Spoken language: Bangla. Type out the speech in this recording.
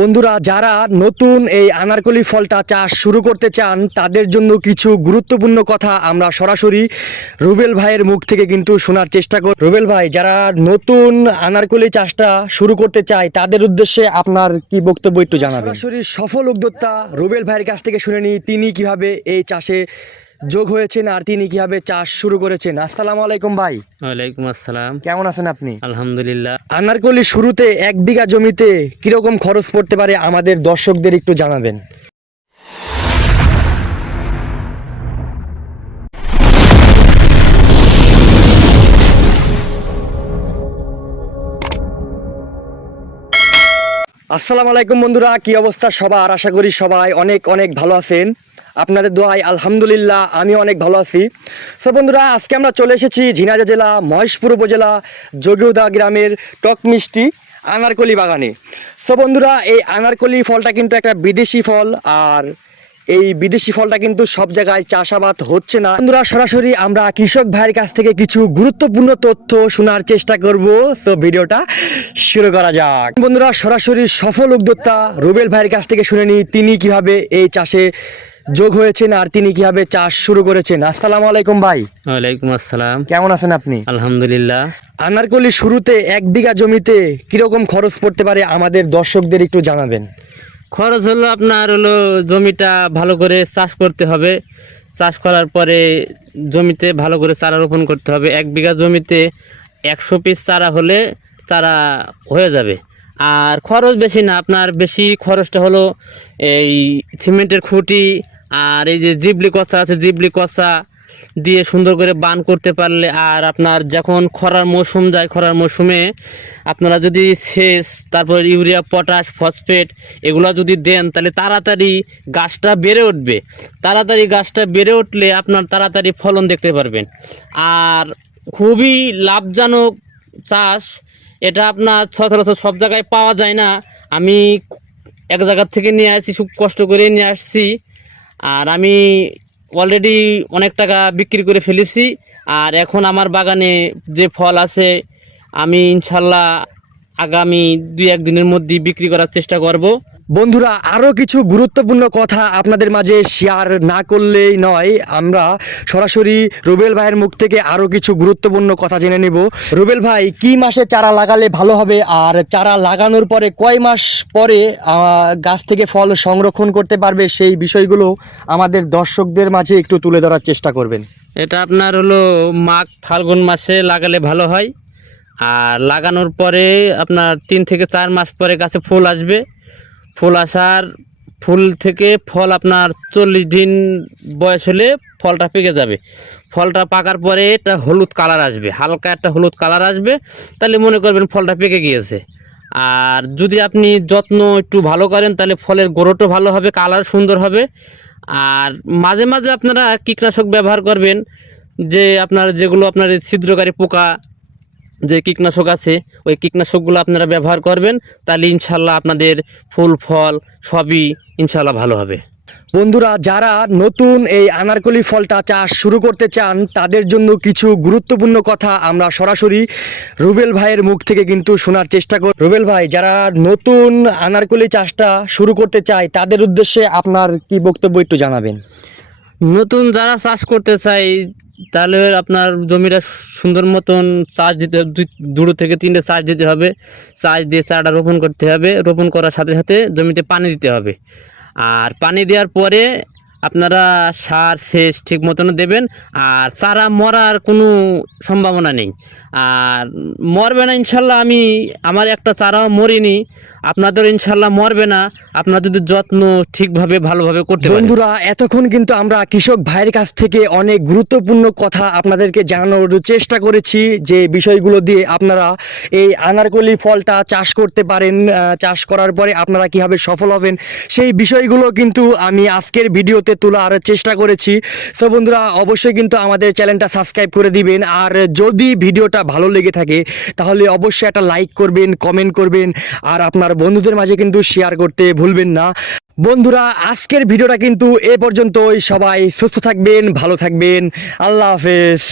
বন্ধুরা, যারা নতুন এই আনারকলি ফলটা চাষ শুরু করতে চান, তাদের জন্য কিছু গুরুত্বপূর্ণ কথা আমরা সরাসরি রুবেল ভাইয়ের মুখ থেকে কিন্তু শোনার চেষ্টা করি রুবেল ভাই, যারা নতুন আনারকলি চাষটা শুরু করতে চায়, তাদের উদ্দেশ্যে আপনার কি বক্তব্য একটু জানাবেন? সরাসরি সফল উদ্যোক্তা রুবেল ভাইয়ের কাছ থেকে শুনে নিই, তিনি কীভাবে এই চাষে যোগ হয়েছেন আর তিনি কীভাবে চাষ শুরু করেছেন? আসসালামু আলাইকুম ভাই। ওয়ালাইকুম আসসালাম। কেমন আছেন আপনি? আলহামদুলিল্লাহ। আনারকলি শুরুতে এক বিঘা জমিতে কীরকম খরচ পড়তে পারে আমাদের দর্শকদের একটু জানাবেন। আসসালামু আলাইকুম বন্ধুরা কি অবস্থা সবার? আশা করি সবাই অনেক অনেক ভালো আছেন। আপনাদের দোয়াই আলহামদুলিল্লাহ, আমি অনেক ভালো আছি। সো বন্ধুরা, আজকে আমরা চলে এসেছি ঝিনাইদহ জেলা, মহেশপুর উপজেলা যোগিউদা গ্রামের টক মিষ্টি আনারকলি বাগানে। সো বন্ধুরা, এই আনারকলি ফলটা কিন্তু একটা বিদেশি ফল, আর এই বিদেশি ফলটা কিন্তু সব জায়গায় চাষাবাদ হচ্ছে না। বন্ধুরা, সরাসরি আমরা কৃষক ভাইয়ের কাছ থেকে কিছু গুরুত্বপূর্ণ তথ্য শোনার চেষ্টা করব। তো ভিডিওটা শুরু করা যাক। বন্ধুরা, সরাসরি সফল উদ্যোক্তা রুবেল ভাইয়ের কাছ থেকে শুনে নিই, তিনি কীভাবে এই চাষে যোগ হয়েছেন আর তিনি কীভাবে চাষ শুরু করেছেন? আসসালামু আলাইকুম ভাই। ওয়ালাইকুম আসসালাম। কেমন আছেন আপনি? আলহামদুলিল্লাহ। আনারকলি শুরুতে এক বিঘা জমিতে কীরকম খরচ পড়তে পারে আমাদের দর্শকদের একটু জানাবেন। খরচ হলো আপনার হলো জমিটা ভালো করে চাষ করতে হবে। চাষ করার পরে জমিতে ভালো করে চারা রোপণ করতে হবে। এক বিঘা জমিতে একশো পিস চারা হলে চারা হয়ে যাবে। আর খরচ বেশি না আপনার বেশি খরচটা হলো এই সিমেন্টের খুঁটি আর এই যে জিবলি কষা আছে, জিবলি কষা দিয়ে সুন্দর করে বান করতে পারলে আর আপনার যখন খরার মৌসুম যায়, খরার মৌসুমে আপনারা যদি সেচ, তারপর ইউরিয়া, পটাশ, ফসফেট এগুলো যদি দেন, তাহলে তাড়াতাড়ি গাছটা বেড়ে উঠবে। তাড়াতাড়ি গাছটা বেড়ে উঠলে আপনার তাড়াতাড়ি ফলন দেখতে পারবেন। আর খুবই লাভজনক চাষ, এটা আপনার সচরাচর সব জায়গায় পাওয়া যায় না। আমি এক জায়গার থেকে নিয়ে আসি, খুব কষ্ট করে নিয়ে আসছি। আর আমি অলরেডি অনেক টাকা বিক্রি করে ফেলেছি। আর এখন আমার বাগানে যে ফল আছে, আমি ইনশাল্লাহ আগামী দুই একদিনের মধ্যেই বিক্রি করার চেষ্টা করব। বন্ধুরা আরও কিছু গুরুত্বপূর্ণ কথা আপনাদের মাঝে শেয়ার না করলেই নয়। আমরা সরাসরি রুবেল ভাইয়ের মুখ থেকে আরও কিছু গুরুত্বপূর্ণ কথা জেনে নেব। রুবেল ভাই, কি মাসে চারা লাগালে ভালো হবে? আর চারা লাগানোর পরে কয় মাস পরে গাছ থেকে ফল সংরক্ষণ করতে পারবে? সেই বিষয়গুলো আমাদের দর্শকদের মাঝে একটু তুলে ধরার চেষ্টা করবেন। এটা আপনার হলো মাঘ ফাল্গুন মাসে লাগালে ভালো হয়। আর লাগানোর পরে আপনার তিন থেকে চার মাস পরে গাছে ফুল আসবে। ফুল আসার ফুল থেকে ফল আপনার চল্লিশ দিন বয়স হলে ফলটা পেকে যাবে। ফলটা পাকার পরে এটা হলুদ কালার আসবে। হালকা একটা হলুদ কালার আসবে। তাহলে মনে করবেন ফলটা পেকে গিয়েছে। আর যদি আপনি যত্ন একটু ভালো করেন, তাহলে ফলের গ্রোথও ভালো হবে, কালার সুন্দর হবে। আর মাঝে মাঝে আপনারা কীটনাশক ব্যবহার করবেন, যে আপনার যেগুলো আপনার ছিদ্রকারী পোকা যে কীটনাশক আছে ওই কীটনাশকগুলো আপনারা ব্যবহার করবেন তাহলে ইনশাল্লাহ আপনাদের ফুল ফল সবই ইনশাল্লাহ ভালো হবে। বন্ধুরা যারা নতুন এই আনারকলি ফলটা চাষ শুরু করতে চান তাদের জন্য কিছু গুরুত্বপূর্ণ কথা আমরা সরাসরি রুবেল ভাইয়ের মুখ থেকে কিন্তু শোনার চেষ্টা করি রুবেল ভাই যারা নতুন আনারকলি চাষটা শুরু করতে চায় তাদের উদ্দেশ্যে আপনার কি বক্তব্য একটু জানাবেন? নতুন যারা চাষ করতে চাই তাহলে আপনার জমিটা সুন্দর মতন চার্জ দিতে দুটো থেকে তিনটে চার্জ দিতে হবে। চার্জ দিয়ে চারাটা রোপণ করতে হবে। রোপণ করার সাথে সাথে জমিতে পানি দিতে হবে। আর পানি দেওয়ার পরে আপনারা সার, সেচ ঠিক মতন দেবেন। আর চারা মরার কোনো সম্ভাবনা নেই। আর মরবে না ইনশাল্লাহ আমি, আমার একটা চারাও মরিনি। আপনাদের ইনশাল্লাহ মরবে না আপনার যদি যত্ন ঠিকভাবে, ভালোভাবে করতে বন্ধুরা, এতক্ষণ কিন্তু আমরা কৃষক ভাইয়ের কাছ থেকে অনেক গুরুত্বপূর্ণ কথা আপনাদেরকে জানানোর চেষ্টা করেছি, যে বিষয়গুলো দিয়ে আপনারা এই আনারকলি ফলটা চাষ করতে পারেন চাষ করার পরে আপনারা কীভাবে সফল হবেন, সেই বিষয়গুলো কিন্তু আমি আজকের ভিডিওতে তোলার চেষ্টা করেছি। তো বন্ধুরা, অবশ্যই কিন্তু আমাদের চ্যানেলটা সাবস্ক্রাইব করে দিবেন, আর যদি ভিডিওটা ভালো লেগে থাকে, তাহলে অবশ্যই একটা লাইক করবেন, কমেন্ট করবেন, আর আপনার বন্ধুদের মাঝে কিন্তু শেয়ার করতে ভুলবেন না। বন্ধুরা, আজকের ভিডিওটা কিন্তু এ পর্যন্তই। সবাই সুস্থ থাকবেন, ভালো থাকবেন। আল্লাহ হাফেজ।